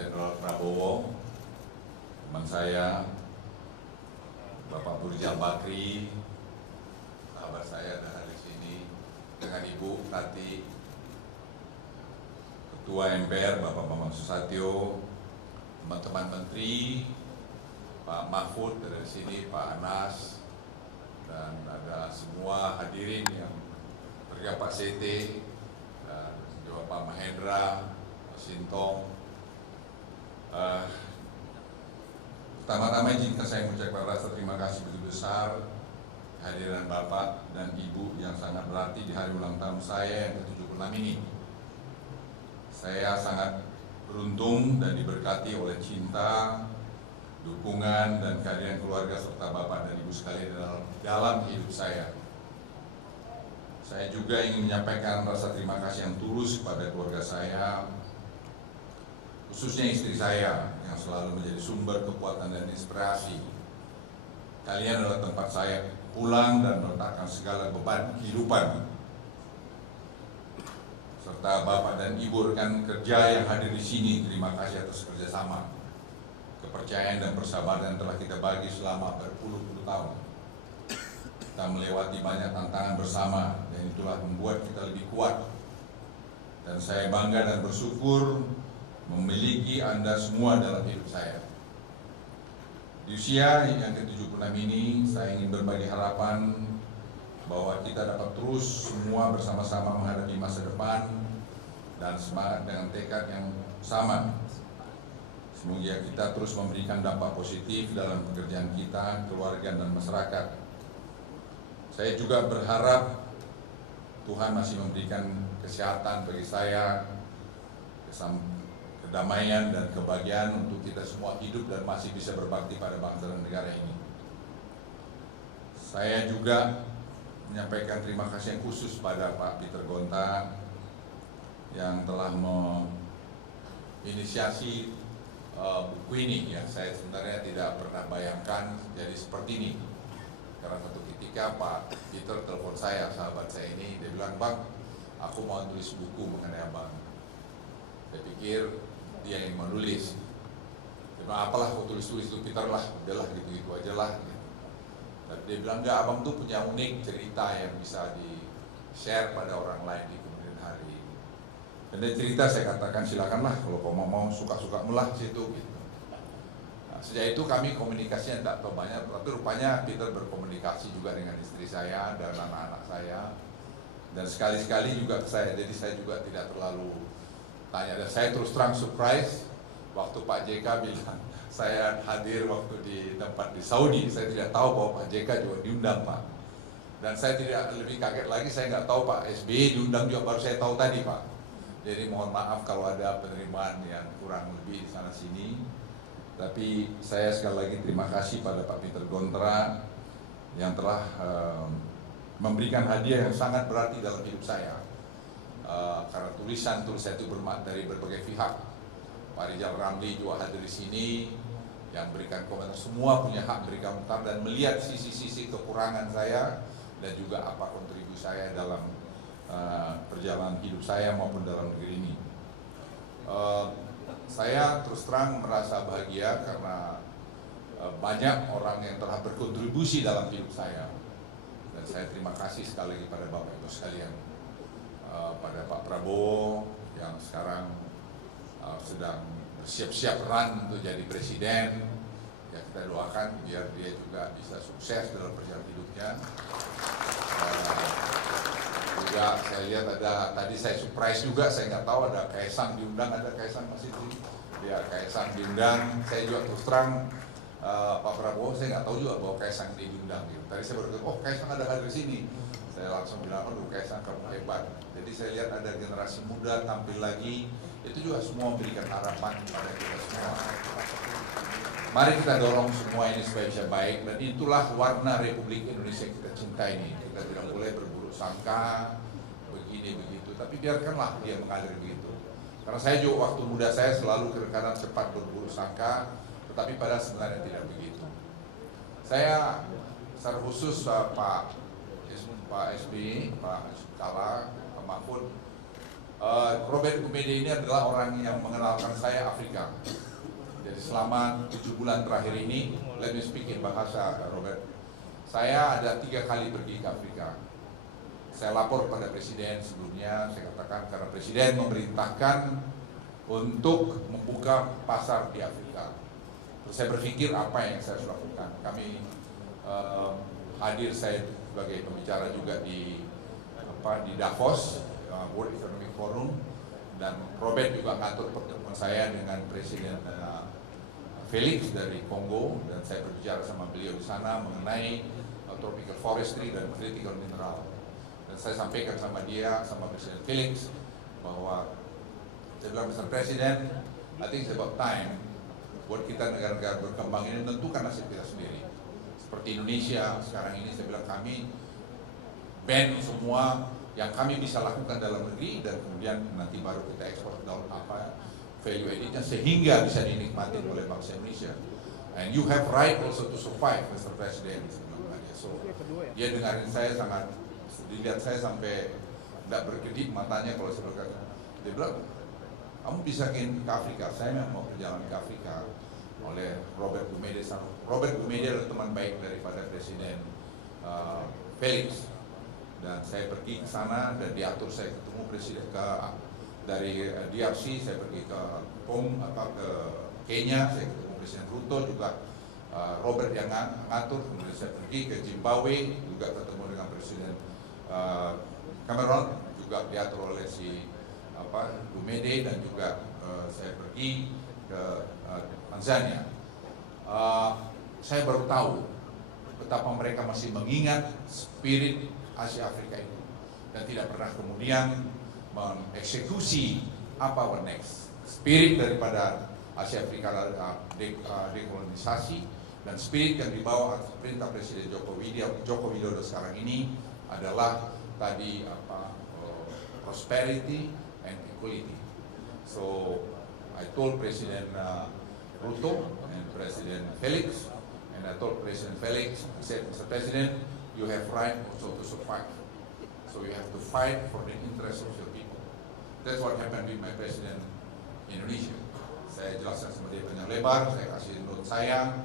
Jenderal Prabowo, teman saya, Bapak Burjal Bakri, sahabat saya ada di sini, dengan Ibu Tati, Ketua MPR Bapak Bambang Susatyo, teman-teman Menteri, Pak Mahfud dari sini, Pak Anas, dan ada semua hadirin yang bergerak, Pak Sete, dan juga Pak Mahendra, Pak Sintong. Pertama-tama izinkan saya mengucapkan rasa terima kasih begitu besar kehadiran Bapak dan Ibu yang sangat berarti di hari ulang tahun saya yang ke-76 ini. Saya sangat beruntung dan diberkati oleh cinta, dukungan, dan kehadiran keluarga serta Bapak dan Ibu sekalian dalam hidup saya. Saya juga ingin menyampaikan rasa terima kasih yang tulus kepada keluarga saya, khususnya istri saya yang selalu menjadi sumber kekuatan dan inspirasi. Kalian adalah tempat saya pulang dan meletakkan segala beban kehidupan. Serta Bapak dan Ibu rekan kerja yang hadir di sini, terima kasih atas kerjasama, kepercayaan dan persabaran yang telah kita bagi selama berpuluh-puluh tahun. Kita melewati banyak tantangan bersama dan itulah membuat kita lebih kuat. Dan saya bangga dan bersyukur memiliki Anda semua dalam hidup saya. Di usia yang ke-76 ini, saya ingin berbagi harapan bahwa kita dapat terus semua bersama-sama menghadapi masa depan dan semangat dengan tekad yang sama. Semoga kita terus memberikan dampak positif dalam pekerjaan kita, keluarga, dan masyarakat. Saya juga berharap Tuhan masih memberikan kesehatan bagi saya, kedamaian dan kebahagiaan untuk kita semua hidup dan masih bisa berbakti pada bangsa dan negara ini. Saya juga menyampaikan terima kasih yang khusus pada Pak Peter Gonta yang telah menginisiasi buku ini yang saya sebenarnya tidak pernah bayangkan jadi seperti ini. Karena satu ketika Pak Peter telepon saya, sahabat saya ini, dia bilang, "Bang, aku mau tulis buku mengenai Abang." Saya pikir dia yang menulis. Dia bilang, "Apalah aku tulis-tulis itu Peter lah, udahlah gitu-gitu aja lah." Gitu. Tapi dia bilang, "Enggak, Abang tuh punya unik cerita yang bisa di-share pada orang lain di kemudian hari." Dan dia cerita, saya katakan silakanlah kalau kau mau suka-suka mulah situ gitu. Nah, sejak itu kami komunikasinya tidak tahu banyak, tapi rupanya Peter berkomunikasi juga dengan istri saya dan anak-anak saya. Dan sekali-sekali juga ke saya, jadi saya juga tidak terlalu tanya. Dan saya terus terang surprise waktu Pak JK bilang saya hadir waktu di tempat di Saudi. Saya tidak tahu bahwa Pak JK juga diundang, Pak. Dan saya tidak lebih kaget lagi, saya nggak tahu Pak SBY diundang juga, baru saya tahu tadi, Pak. Jadi mohon maaf kalau ada penerimaan yang kurang lebih di sana sini. Tapi saya sekali lagi terima kasih pada Pak Peter Gonta yang telah memberikan hadiah yang sangat berarti dalam hidup saya. Karena tulisan itu bermakna dari berbagai pihak. Pak Rizal Ramli juga hadir di sini yang berikan komentar, semua punya hak berikan komentar dan melihat sisi-sisi kekurangan saya dan juga apa kontribusi saya dalam perjalanan hidup saya maupun dalam negeri ini. Saya terus terang merasa bahagia karena banyak orang yang telah berkontribusi dalam hidup saya dan saya terima kasih sekali lagi pada Bapak Ibu sekalian. Pada Pak Prabowo yang sekarang sedang bersiap-siap run untuk jadi presiden, ya kita doakan biar dia juga bisa sukses dalam perjalanan hidupnya. Juga saya lihat ada, tadi saya surprise juga, saya nggak tahu ada Kaisang diundang, ada Kaisang masih di, ya Kaisang diundang. Saya juga terus terang Pak Prabowo, saya nggak tahu juga bahwa Kaisang diundang. Gitu. Tadi saya baru oh Kaisang ada hadir di sini. Saya langsung bilang, aduh Kaisang kamu hebat. Jadi saya lihat ada generasi muda tampil lagi, itu juga semua memberikan harapan kepada kita semua. Mari kita dorong semua ini supaya bisa baik, dan itulah warna Republik Indonesia yang kita cintai ini. Kita tidak boleh berburuk sangka, begini begitu, tapi biarkanlah dia mengalir begitu. Karena saya juga waktu muda saya selalu kadang cepat berburuk sangka, tetapi pada sebenarnya tidak begitu. Saya secara khusus Pak SBY, Pak Kala, Pak Mahfud, Robert Gumede ini adalah orang yang mengenalkan saya Afrika. Jadi selama 7 bulan terakhir ini, let me speak in bahasa Robert. Saya ada 3 kali pergi ke Afrika. Saya lapor pada Presiden sebelumnya, saya katakan karena Presiden memerintahkan untuk membuka pasar di Afrika. Terus saya berpikir apa yang saya harus lakukan. Kami hadir, saya sebagai pembicara juga di Davos, World Economic Forum, dan Robert juga ngatur pertemuan saya dengan Presiden Felix dari Kongo, dan saya berbicara sama beliau di sana mengenai tropical forestry dan critical mineral. Dan saya sampaikan sama dia, sama Presiden Felix, bahwa saya bilang, Mr. President, I think it's about time buat kita negara-negara berkembang ini menentukan nasib kita sendiri. Seperti Indonesia sekarang ini, saya bilang kami ban semua yang kami bisa lakukan dalam negeri, dan kemudian nanti baru kita ekspor daun value added-nya sehingga bisa dinikmati oleh bangsa Indonesia. And you have right also to survive, Mr. President. So dia dengarin saya, sangat dilihat saya sampai tidak berkedip matanya kalau saya berkata. Dia bilang, kamu bisa ke Afrika. Saya memang mau perjalanan ke Afrika oleh Robert Gumede. Robert Gumede adalah teman baik daripada Presiden Felix. Dan saya pergi ke sana dan diatur saya ketemu Presiden dari DRC, saya pergi ke Kenya, saya ketemu Presiden Ruto juga, Robert yang ngatur. Kemudian saya pergi ke Zimbabwe, juga ketemu dengan Presiden Cameron, juga diatur oleh si Gumede, dan juga saya pergi ke Tanzania. Saya baru tahu betapa mereka masih mengingat spirit Asia Afrika itu, dan tidak pernah kemudian mengeksekusi apa our next. Spirit daripada Asia Afrika adalah dekolonisasi, dan spirit yang dibawa atas perintah Presiden Joko Widodo sekarang ini adalah tadi prosperity and equality. So I told Presiden Ruto and Presiden Felix, and I told Presiden Felix, I said, Mr. President, you have right also to survive. So you have to fight for the interest of your people. That's what happened with my President Indonesia. Saya jelaskan sama dia panjang lebar, saya kasih note saya.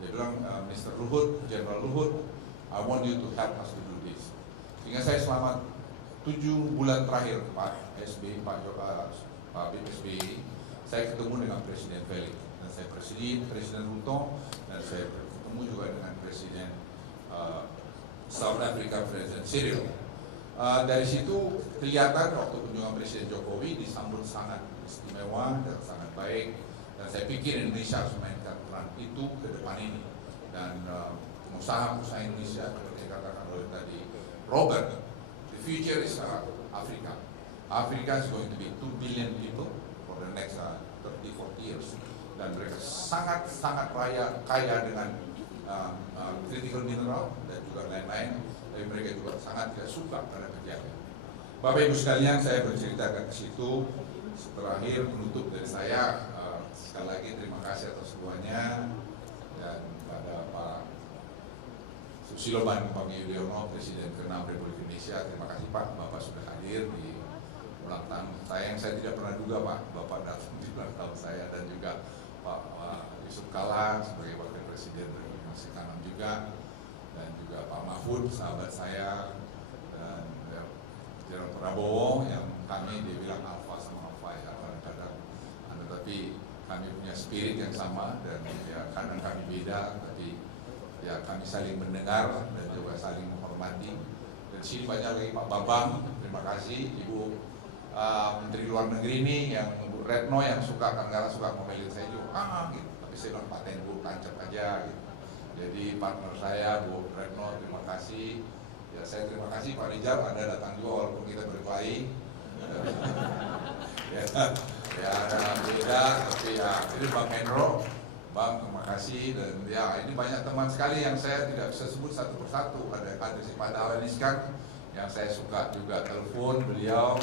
Dia bilang, Mr. Luhut, General Luhut, I want you to help us to do this. Sehingga saya selama 7 bulan terakhir, Pak SBY, Pak SBY, saya ketemu dengan Presiden Felix, dan saya Presiden Ruto, dan saya bertemu juga dengan Presiden South Africa, Presiden Cyril. Dari situ kelihatan waktu kunjungan Presiden Jokowi disambut sangat istimewa dan sangat baik, dan saya pikir Indonesia harus mainkan peran itu ke depan ini, dan usaha-usaha Indonesia seperti katakan oleh tadi Robert, the future is Africa. Africa is going to be 2 billion people for the next 30-40 years, dan mereka sangat kaya dengan critical mineral dan juga lain-lain, tapi mereka juga sangat tidak suka pada kerjanya. Bapak Ibu sekalian, saya bercerita ke situ. Terakhir penutup dari saya, sekali lagi terima kasih atas semuanya, dan pada Pak Susilo Bambang Yudhoyono, Presiden ke-6 Republik Indonesia, terima kasih Pak, Bapak sudah hadir di ulang tahun saya yang saya tidak pernah duga Pak, Bapak datang di ulang tahun saya, dan juga Pak Yusuf Kalla sebagai Wakil Presiden masih tanam juga, dan juga Pak Mahfud sahabat saya, dan Jenderal Prabowo yang kami dibilang alfa sama alfa ya kadang-kadang, tapi kami punya spirit yang sama, dan ya kadang kami beda, tapi ya kami saling mendengar dan juga saling menghormati. Dan sini banyak lagi Pak Bambang, terima kasih Ibu Menteri Luar Negeri ini, yang Bu Retno yang kadang-kadang suka ngomelin saya juga, gitu. Tapi saya bilang paten Bu, tancap aja gitu. Jadi partner saya Bu Retno, terima kasih. Ya saya terima kasih Pak Rijal, Anda datang juga walaupun kita berkelahi. ya ada beda, tapi ya ini Bang Hendro, Bang terima kasih, dan ya ini banyak teman sekali yang saya tidak bisa sebut satu persatu. Ada si Pak Dahlan Iskan yang saya suka juga telepon beliau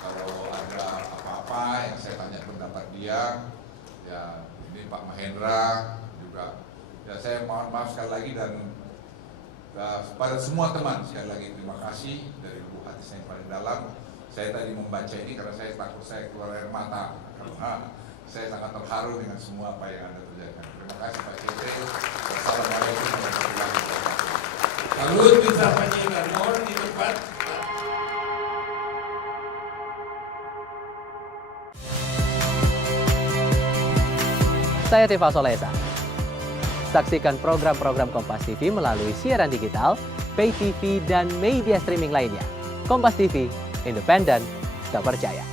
kalau ada apa-apa yang saya tanya pendapat dia. Ya ini Pak Mahendra juga. Ya saya mohon maaf sekali lagi, dan pada semua teman sekali lagi terima kasih dari lubuk hati saya yang paling dalam. Saya tadi membaca ini karena saya takut saya keluar air mata, karena saya sangat terharu dengan semua apa yang Anda kerjakan. Terima kasih Pak Cete. Wassalamualaikum warahmatullahi wabarakatuh. Kalau bisa panjangkan mohon di tempat. Saya Tifa Solesa. Saksikan program-program Kompas TV melalui siaran digital, pay TV, dan media streaming lainnya. Kompas TV, independen, terpercaya.